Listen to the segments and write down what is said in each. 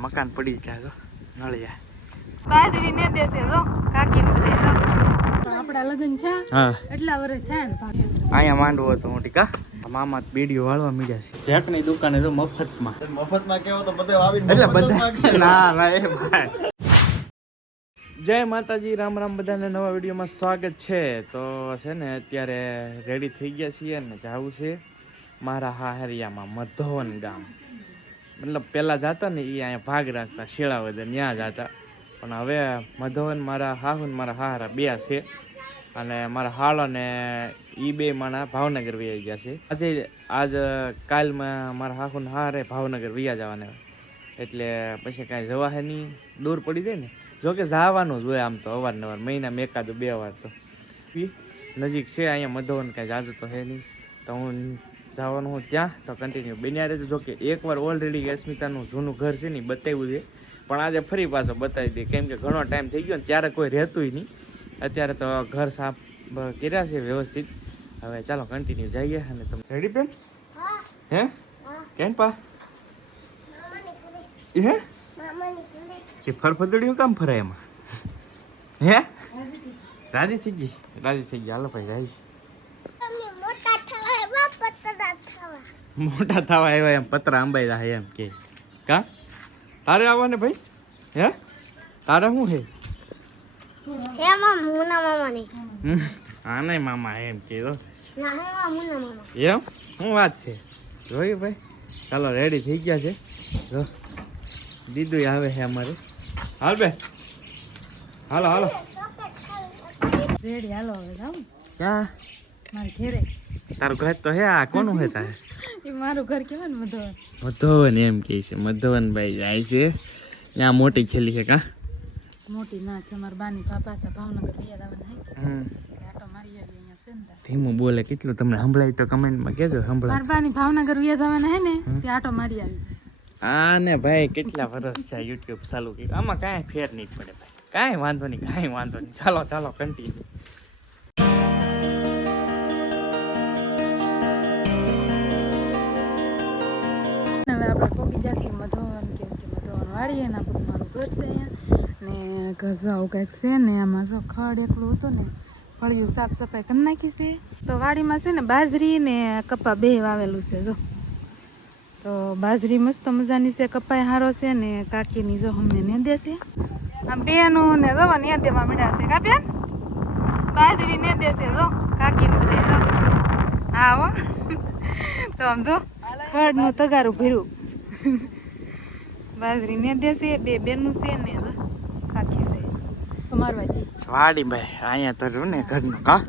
મકાન પડી જાય તો નળિયા બાજરી ને દેશે તો કાકી ને બધા આપડા લગન છે એટલા વર્ષ છે ને અહીંયા માંડવો હતો મોટી કા મામા બીડીઓ વાળવા મીડ્યા છે જેકની દુકાને તો મફતમાં કેવો તો બધે આવીને એટલે બધા ના એ ભાઈ જય માતાજી રામ રામ બધાને નવા વિડીયોમાં સ્વાગત છે તો છે ને અત્યારે રેડી થઈ ગયા છીએ ને જાવું છે મારા હાહરિયામાં મધોવન ગામ મતલબ પહેલાં જતા ને એ અહીંયા ભાગ રાખતા શેળાવદર ત્યાં જતા પણ હવે મધોવન મારા હાહુ ને મારા હાહરા બે છે અને મારા હાળો ને એ બે માણા ભાવનગર વૈયા ગયા છે આજ કાલમાં મારા હાહુ ને હારે ભાવનગર વૈયા જવાના એટલે પછી કાંઈ જવા હે નહીં દૂર પડી જાય ને જોકે જવાનું જ હોય આમ તો અવારનવાર મહિનામાં એકાદું બે વાર તો નજીક છે અહીંયા મધોવન કાંઈ જાજુ તો હે નહીં તો હું જવાનું હું ત્યાં તો કન્ટિન્યુ બન્યા રહેજો જોકે એકવાર ઓલરેડી અસ્મિતાનું જૂનું ઘર છે ને બતાવ્યું છે પણ આજે ફરી પાછો બતાવી દે કેમ કે ઘણો ટાઈમ થઈ ગયો ને ત્યારે કોઈ રહેતુંય નહીં અત્યારે તો ઘર સાફ કર્યા છે વ્યવસ્થિત હવે ચાલો કન્ટિન્યુ જઈએ અને તમે રેડી બેન હે કેમ પા હે કે ફરફદડીયું કામ ફરાય એમાં હે રાજી થઈ ગઈ હાલો ભાઈ રાજી મોટા થવા આવ્યા એમ પતરા અંબાઈ રહ્યા એમ કે કા તારે આવવાને ભાઈ હે તારે શું છે હા નહીં મામા એમ કીધો એમ શું વાત છે જોયું ભાઈ ચાલો રેડી થઈ ગયા છે જો દીદું આવે છે અમારે હાલ બે હાલો રેડી હાલો હવે જાવ ક્યાં મારે ઘરે તારું ઘર તો હે આ કોનું હે તારે એ મારું ઘર કેવાય ને મધોવન એમ કે છે મધોવનભાઈ જાય છે ત્યાં મોટી ખેલી છે કા મોટી ના છે મારા બાની પાસા ભાવનગર યાદ આવે ને આટો મારી આવી અહીંયા છે ને ધીમું બોલે કેટલું તમને સંભળાય તો કમેન્ટમાં કહેજો સંભળાય મારા બાની ભાવનગર યાદ આવે ને હે ને તે આટો મારી આવી હા ને ભાઈ કેટલા વર્ષ છે યુટ્યુબ ચાલુ કર્યું આમાં કાંઈ ફેર નહીં પડે ભાઈ કાંઈ વાંધો નહીં ચાલો કન્ટિન્યુ હવે આપણે પોગી જશે મધોવન કેમ કે મધોવન વાળીએ ને આપણું મારું ઘર છે અહીંયા ને ઘસાવું કંઈક છે ને આમાં જો ખડ એકલું હતું ને ફળિયું સાફ સફાઈ કરી નાખી છે તો વાડીમાં છે ને બાજરી ને કપા બે વાવેલું છે જો તો બાજરી મસ્ત મજાની છે કપાઈ હારો છે ને કાકીની જો અમને નેદે છે આમ બેનું ને જો નેદેમાં મીઠા છે કા બેન બાજરી નેદે છે જો કાકીને બધા જો હા હો તો આમ જો ખડનું તગારું ભર્યું બાજરી નેદે છે બે બેનું છે ને કાકી છે મારવા જાય વાડી ભાઈ અહીંયા તો રહ્યું ને ઘરનું કા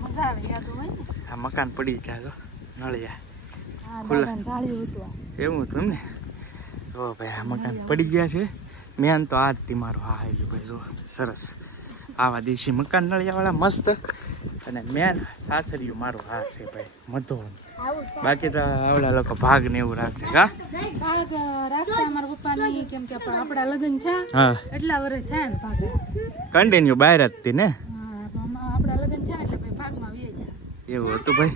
મજા આવે યાદ હોય ને આ મકાન પડી જાય નળિયા એવું હતું ને જો ભાઈ આ મકાન પડી ગયા છે મેન તો આજથી મારું હા આવ્યું ભાઈ જો સરસ આવા દેશી મકાન નળિયાવાળા મસ્ત અને મેન સાસરિયું મારું હા છે ભાઈ મધોવન બાકી તો આવડા લોકો ભાગ ને એવું રાખે કા ભાગ રાખતા મારા પપ્પાની કેમ કે આપણા લગ્ન છે એટલા વર્ષ છે ને ભાગ કન્ટિન્યુ બહાર જ હતી ને આપણા લગ્ન છે એટલે ભાઈ ભાગમાં વી જાય એવું હતું ભાઈ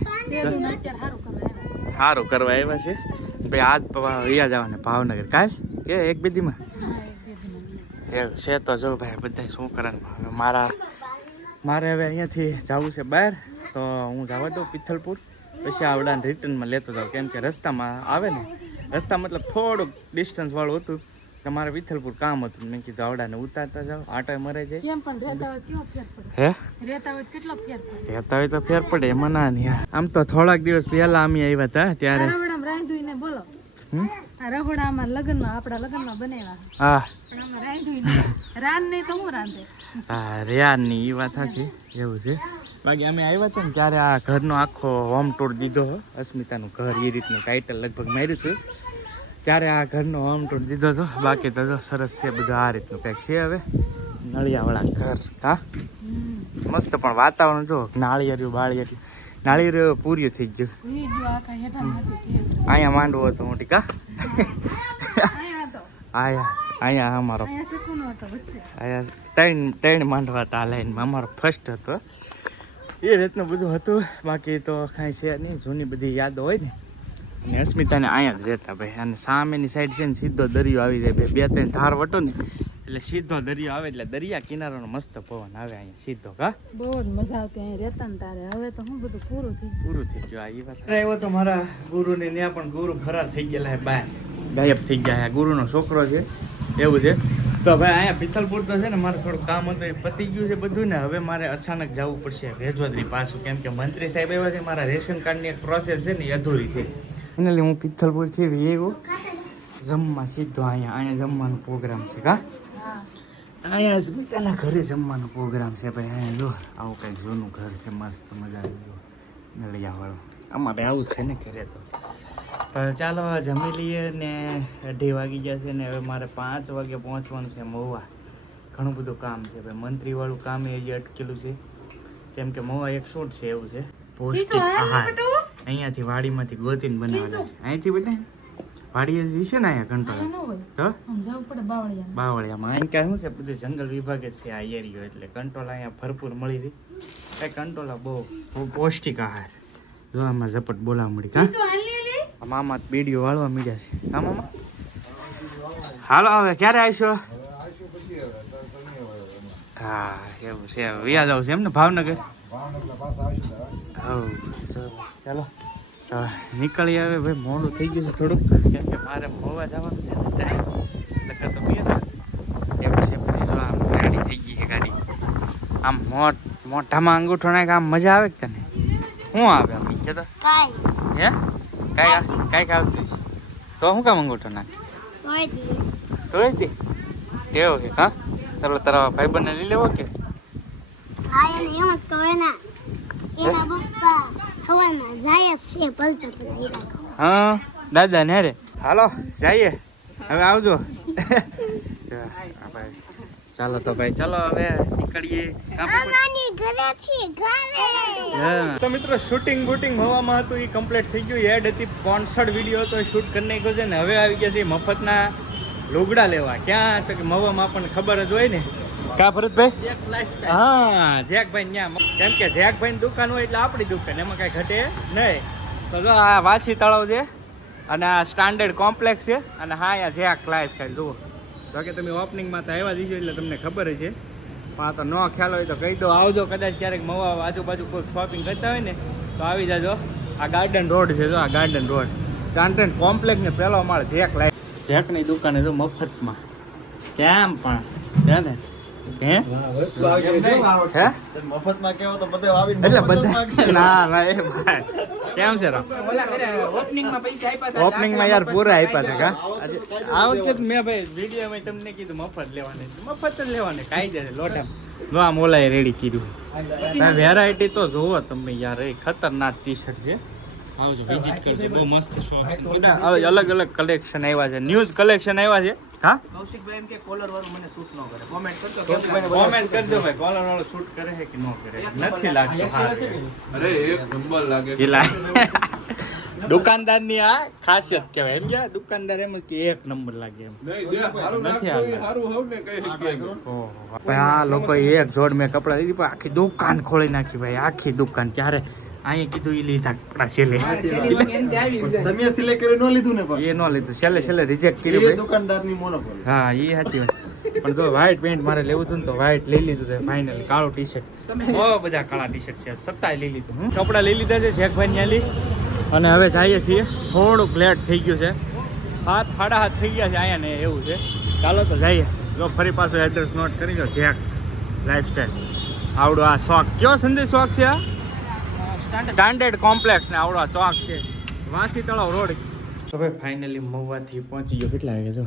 સારું કરવા આવ્યા છે ભાઈ આજ વૈયા જવાને ભાવનગર કાલ કે એક બેદીમાં એવું છે તો જો ભાઈ બધા શું કરવાનું મારે હવે અહીંયાથી જવું છે બહાર તો હું જવા દઉં પિથલપુર પછી આવડાને રિટર્નમાં લેતો જાઉં કેમ કે રસ્તામાં આવે ને રસ્તા મતલબ થોડુંક ડિસ્ટન્સ વાળું હતું કે મારે પિથલપુર કામ હતું મેં કીધું આવડાને ઉતારતા જાઓ આટો મરે જાય કેમ પણ રહેતા હોય કેવો ફેર પડે હે રહેતા હોય કેટલો ફેર પડે રહેતા હોય તો ફેર પડે એમાં ના નહીં આમ તો થોડાક દિવસ પહેલા અમે આવ્યા હતા ત્યારે રવડામાં રાંધુઈને બોલો આ રવડામાં લગ્નમાં આપણા લગ્નમાં બનાવ્યા હા પણ આમાં રાંધુઈને રાન નહીં તો હું રાંધે હા રિયાની એ વાત છે એવું છે બાકી અમે આવ્યા હતા ને ત્યારે આ ઘરનો આખો હોમ ટૂર દીધો અસ્મિતાનું ઘર એ રીતનું ટાઇટલ લગભગ માર્યું હતું ત્યારે આ ઘરનો હોમ ટૂર દીધો હતો બાકી તો સરસ છે બધું આ રીતનું કંઈક છે હવે નળિયાવાળા ઘર હા મસ્ત પણ વાતાવરણ જો નાળિયેરિયું પૂર્યું થઈ ગયું અહીંયા માંડવો હતો મોટી કા અહીંયા અમારો અહીંયા ત્રણ માંડવા હતા લાઈનમાં અમારો ફર્સ્ટ હતો એ રીતનું બધું હતું બાકી તો કાંઈ છે નહીં જૂની બધી યાદો હોય ને અને અસ્મિતાને અહીંયા જ રહેતા ભાઈ. અને સામેની સાઈડ છે ને સીધો દરિયો આવી જાય ભાઈ. 2-3 ધાર વટો ને એટલે સીધો દરિયો આવે એટલે દરિયા કિનારાનો મસ્ત પવન આવે અહીંયા સીધો. કા બહુ જ મજા આવતી અહીં રહેતા ને તારે. હવે તો હું બધું પૂરું થઈ ગયું. આ વાત આવ્યો તો મારા ગુરુને ત્યાં પણ ગુરુ ફરાર થઈ ગયેલા હે બહાર, ગાયબ થઈ ગયા. ગુરુનો છોકરો છે એવું છે. તો ભાઈ અહીંયા પિથલપુર તો છે ને મારે થોડું કામ હતું એ પતી ગયું છે બધું ને. હવે મારે અચાનક જવું પડશે વેજોદરી પાછું, કેમ કે મંત્રી સાહેબ એવા છે મારા રેશન કાર્ડની એક પ્રોસેસ છે ને એ અધૂરી છે. એટલે હું પિથલપુરથી આવ્યો જમવા સીધો અહીંયા જમવાનો પ્રોગ્રામ છે. કા અહીંયા સ્મિતાના ઘરે જમવાનો પ્રોગ્રામ છે ભાઈ. અહીંયા જો આવું કંઈક જૂનું ઘર છે મસ્ત મજાનું નળિયાવાળું. અમારે આવું છે ને ઘરે તો. પણ ચાલો જમી લઈએ ને 2:30 વાગી ગયા છે ને હવે મારે 5 વાગે પહોંચવાનું છે મહુવા. ઘણું બધું કામ છે ભાઈ. મંત્રીવાળું કામ એ હજી અટકેલું છે કેમ કે મહુવા એક શૂટ છે એવું છે. પૌષ્ટિક આહાર અહીંયાથી વાડીમાંથી ગોતીને બનાવેલા છે. અહીંથી બધા વાડી વિશે ને અહીંયા કંટ્રોલ તો બાવળિયામાં અહીં ક્યાં શું છે બધું જંગલ વિભાગે છે આ એરિયો એટલે કંટ્રોલ અહીંયા ભરપૂર મળી રહી. કઈ કંટ્રોલ બહુ પૌષ્ટિક આહાર. જો આમાં ઝપટ બોલા મળી. કા મામા બીડીઓ વાળવા મીડ્યા છે. હા મામા હાલો હવે ક્યારે આવશો? હા એવું છે. વ્યાજ આવશે એમ ને ભાવનગર? હા ચાલો તો નીકળી આવે ભાઈ. મોડું થઈ ગયું છે થોડુંક કેમ કે મારે મહુવા જવાનું છે ને ટાઈમ લગા તો બે એવું છે. પછી જો આમ રેડી થઈ ગઈ છે ગાડી. આમ મોઢામાં અંગૂઠો નાખ આમ મજા આવે કે તને? શું આવે આમ ઈચ્છે તો હે કાંઈક આવતું છે તો શું કામ અંગૂઠો નાખ તોય દે કેવો કે? હા ચાલો તારા ભાઈબંધને લઈ લેવો કે? હા દાદા ને રે હાલો જઈએ હવે આવજો. ચાલો તો ભાઈ ચાલો હવે નીકળીએ. તો મિત્રો શૂટિંગ બૂટિંગ હવામાં હતું એ કમ્પ્લીટ થઈ ગયું. એડ હતી 65 વિડીયો તો શૂટ કરી નાખ્યો છે ને હવે આવી ગયા છે મફતના લુગડા લેવા. ક્યાં તો કે મવામાં આપણને ખબર જ હોય ને. કા ભરતભાઈ? હા જેકભાઈ ત્યાં કેમ કે જેકભાઈની દુકાન હોય એટલે આપણી દુકાન એમાં કાંઈ ઘટે નહીં. તો જો આ વાસી તળાવ છે અને આ સ્ટાન્ડર્ડ કોમ્પ્લેક્સ છે અને હા અહીંયા જેક લાઈફ ખાલી જુઓ. બાકી તમે ઓપનિંગમાં તો આવ્યા દીધો એટલે તમને ખબર છે. પણ તો ન ખ્યાલ હોય તો કહી દો આવજો. કદાચ ક્યારેક મવા આજુબાજુ કોઈ શોપિંગ કરતા હોય ને તો આવી જાજો. આ ગાર્ડન રોડ છે જો આ ગાર્ડન રોડ સ્ટાન્ડર્ડ કોમ્પ્લેક્સ ને પહેલો માળ જેક લાઈફ. જેકની દુકાને જો મફતમાં કેમ પણ છે ને હે મફતમાં કેવો તો બધે આવીને એટલે બધા ના ના એ ભાઈ કેમ છે ઓપનિંગમાં યાર પૂરા આપ્યા છે. કા આ વખતે મેં ભાઈ વિડીયોમાં તમને કીધું મફત લેવાની મફત જ લેવાની કાંઈ જાય લોટા જો આમ ઓલાએ રેડી કીધું. વેરાયટી તો જોવો તમે યાર એ ખતરનાક ટી શર્ટ છે. આવજો વિઝિટ કરજો બહુ મસ્ત શોપ છે. બધા અલગ અલગ કલેક્શન આવ્યા છે ન્યૂઝ કલેક્શન આવ્યા છે. હા કૌશિકભાઈ એમ કે કોલર વાળું મને શૂટ ન કરે. કોમેન્ટ કરજો ભાઈ કોલર વાળું શૂટ કરે છે કે ન કરે? નથી લાગતું. અરે એક નંબર લાગે. દુકાનદારની આ ખાસિયત કહેવાય એમ કે દુકાનદાર એમ કે એક નંબર લાગે એમ નથી આ લોકો એક જોડ મેં કપડા લીધી પણ આખી દુકાન ખોલી નાખી ભાઈ. આખી દુકાન ક્યારે અહીંયા કીધું એ લીધા કપડા છેલ્લે તમે સિલેક્ટ કરી ન લીધું ને પણ એ ન લીધું છેલ્લે રિજેક્ટ કર્યું દુકાનદારની મોનોપોલી. હા એ સાચી વાત. પણ જો વ્હાઈટ પેન્ટ મારે લેવું હતું ને તો વ્હાઈટ લઈ લીધું છે ફાઇનલી. કાળું ટી શર્ટ બહુ બધા કાળા ટી શર્ટ છે 7 લઈ લીધું. કપડા લઈ લીધા છે જેકભાઈ ત્યાં લઈ અને હવે જઈએ છીએ. થોડુંક લેટ થઈ ગયું છે 7:30 થઈ ગયા છે અહીંયા ને એવું છે. ચાલો તો જઈએ. જો ફરી પાછું એડ્રેસ નોટ કરી દો જેક લાઈફસ્ટાઈલ. આવડો આ શોખ કયો સંદેશ શોખ છે આ સ્ટાન્ડર્ડ કોમ્પ્લેક્સ ને આવડો ચોક છે વાસી તળાવ રોડ. તો ભાઈ ફાઇનલી મહુવાથી પહોંચી ગયો. કેટલા વાગે જો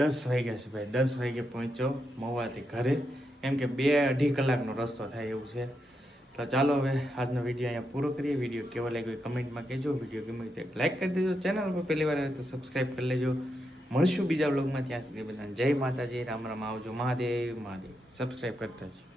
10 વાગ્યા છે ભાઈ. 10 વાગે પહોંચ્યો મહુવાથી ઘરે કેમ કે 2-2.5 કલાકનો રસ્તો થાય એવું છે. તો ચાલો હવે આજનો વિડીયો અહીંયા પૂરો કરીએ. વિડીયો કેવો લાગ્યો કમેન્ટમાં કહેજો. વિડીયો ગમે તો લાઈક કરી દેજો. ચેનલ પર પહેલી વાર આવે તો સબસ્ક્રાઈબ કરી લેજો. મળશું બીજા વ્લોગમાં. ત્યાં સુધી બધાને જય માતાજી રામ રામ. આવજો. મહાદેવ મહાદેવ. સબસ્ક્રાઈબ કરતા જ